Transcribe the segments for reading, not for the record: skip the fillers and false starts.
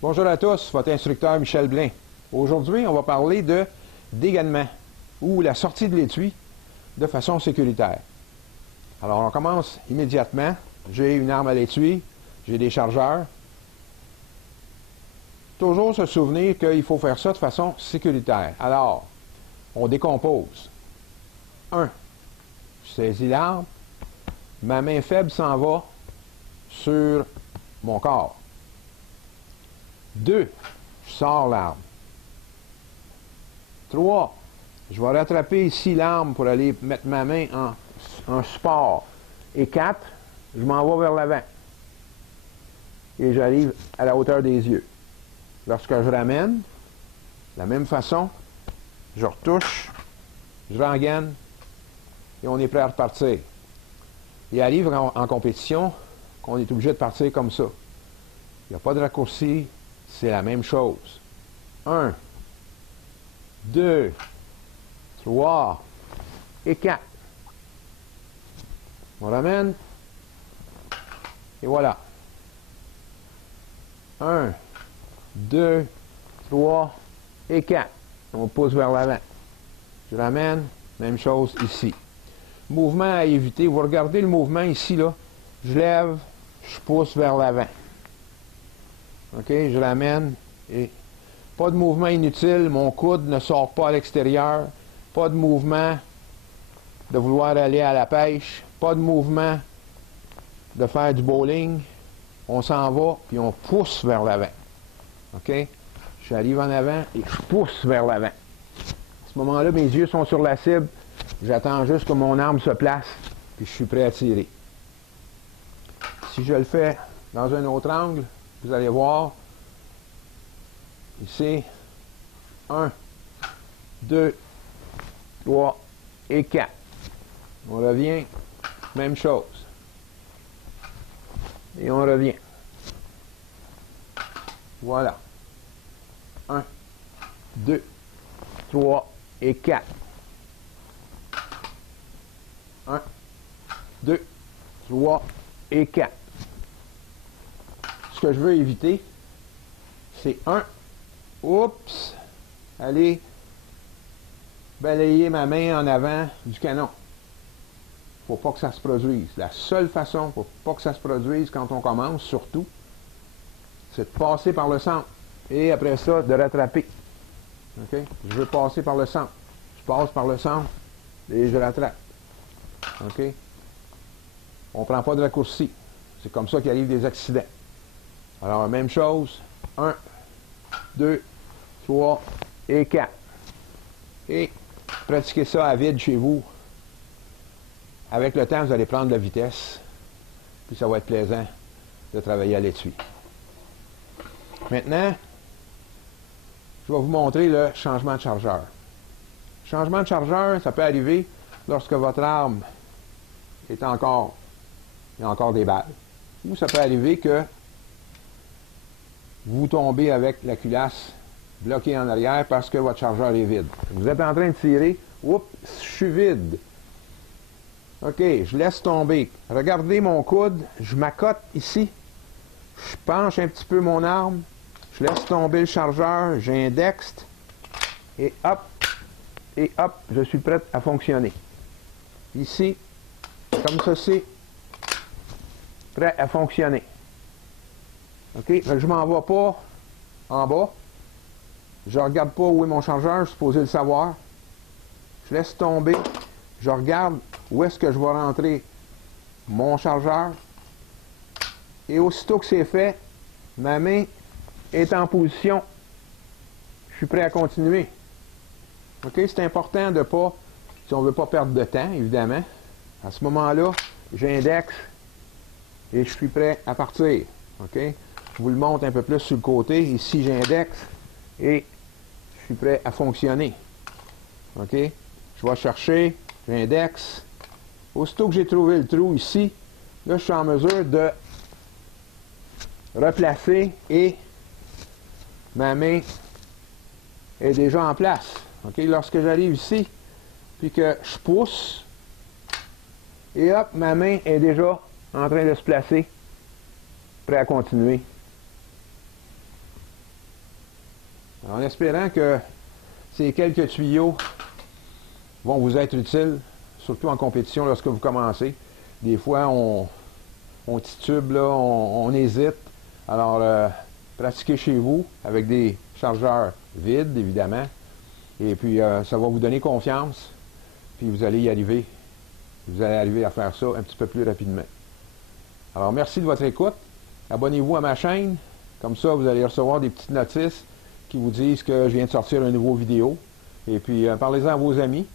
Bonjour à tous, votre instructeur Michel Blain. Aujourd'hui, on va parler de déganement ou la sortie de l'étui de façon sécuritaire. Alors, on commence immédiatement. J'ai une arme à l'étui, j'ai des chargeurs. Toujours se souvenir qu'il faut faire ça de façon sécuritaire. Alors, on décompose. 1. Je saisis l'arme. Ma main faible s'en va sur mon corps. 2. Je sors l'arme. 3. Je vais rattraper ici l'arme pour aller mettre ma main en support. Et 4. Je m'en vais vers l'avant. Et j'arrive à la hauteur des yeux. Lorsque je ramène, de la même façon, je retouche, je rengaine, et on est prêt à repartir. Il arrive en compétition qu'on est obligé de partir comme ça. Il n'y a pas de raccourci, c'est la même chose. 1, 2, 3 et 4. On ramène, et voilà. 1, 2, 3 et 4. On pousse vers l'avant. Je ramène, même chose ici. Mouvement à éviter. Vous regardez le mouvement ici, là. Je lève, je pousse vers l'avant. OK, je ramène et pas de mouvement inutile. Mon coude ne sort pas à l'extérieur. Pas de mouvement de vouloir aller à la pêche. Pas de mouvement de faire du bowling. On s'en va, puis on pousse vers l'avant. OK? J'arrive en avant et je pousse vers l'avant. À ce moment-là, mes yeux sont sur la cible. J'attends juste que mon arme se place, puis je suis prêt à tirer. Si je le fais dans un autre angle, vous allez voir, ici, 1, 2, 3 et 4. On revient, même chose. Et on revient. Voilà. 1, 2, 3 et 4. 1, 2, 3 et 4. Ce que je veux éviter, c'est 1. Oups! Allez balayer ma main en avant du canon. Il ne faut pas que ça se produise. La seule façon pour pas que ça se produise quand on commence, surtout, c'est de passer par le centre. Et après ça, de rattraper. OK? Je veux passer par le centre. Je passe par le centre et je rattrape. OK? On ne prend pas de raccourci. C'est comme ça qu'il arrive des accidents. Alors, même chose. 1, 2, 3 et 4. Et pratiquez ça à vide chez vous. Avec le temps, vous allez prendre de la vitesse. Puis ça va être plaisant de travailler à l'étui. Maintenant, je vais vous montrer le changement de chargeur. Changement de chargeur, ça peut arriver lorsque votre arme est encore, il y a encore des balles. Ou ça peut arriver que vous tombez avec la culasse bloquée en arrière parce que votre chargeur est vide. Vous êtes en train de tirer. Oups, je suis vide. OK, je laisse tomber. Regardez mon coude. Je m'accote ici. Je penche un petit peu mon arme. Je laisse tomber le chargeur. J'indexe. Et hop, je suis prêt à fonctionner. Ici, comme ceci, prêt à fonctionner. OK, je ne m'en vais pas en bas. Je ne regarde pas où est mon chargeur, je suis supposé le savoir. Je laisse tomber. Je regarde où est-ce que je vais rentrer mon chargeur. Et aussitôt que c'est fait, ma main est en position. Je suis prêt à continuer. OK, c'est important de ne pas, si on ne veut pas perdre de temps, évidemment, à ce moment-là, j'indexe et je suis prêt à partir. OK? Je vous le montre un peu plus sur le côté. Ici, j'indexe et je suis prêt à fonctionner. OK? Je vais chercher, j'indexe. Aussitôt que j'ai trouvé le trou ici, là, je suis en mesure de replacer et ma main est déjà en place. OK? Lorsque j'arrive ici, puis que je pousse, et hop, ma main est déjà en train de se placer, prêt à continuer. en espérant que ces quelques tuyaux vont vous être utiles, surtout en compétition lorsque vous commencez. Des fois, on titube, là, on hésite. Alors, pratiquez chez vous avec des chargeurs vides, évidemment. Et puis, ça va vous donner confiance. Puis, vous allez y arriver. Vous allez arriver à faire ça un petit peu plus rapidement. Alors, merci de votre écoute. Abonnez-vous à ma chaîne. Comme ça, vous allez recevoir des petites notices qui vous disent que je viens de sortir une nouvelle vidéo. Et puis, parlez-en à vos amis.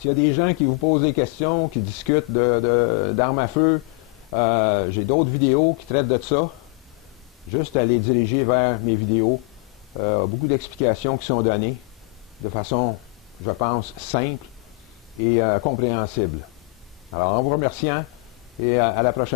S'il y a des gens qui vous posent des questions, qui discutent d'armes à feu, j'ai d'autres vidéos qui traitent de ça. Juste à les diriger vers mes vidéos. Beaucoup d'explications qui sont données de façon, je pense, simple et compréhensible. Alors, en vous remerciant et à la prochaine.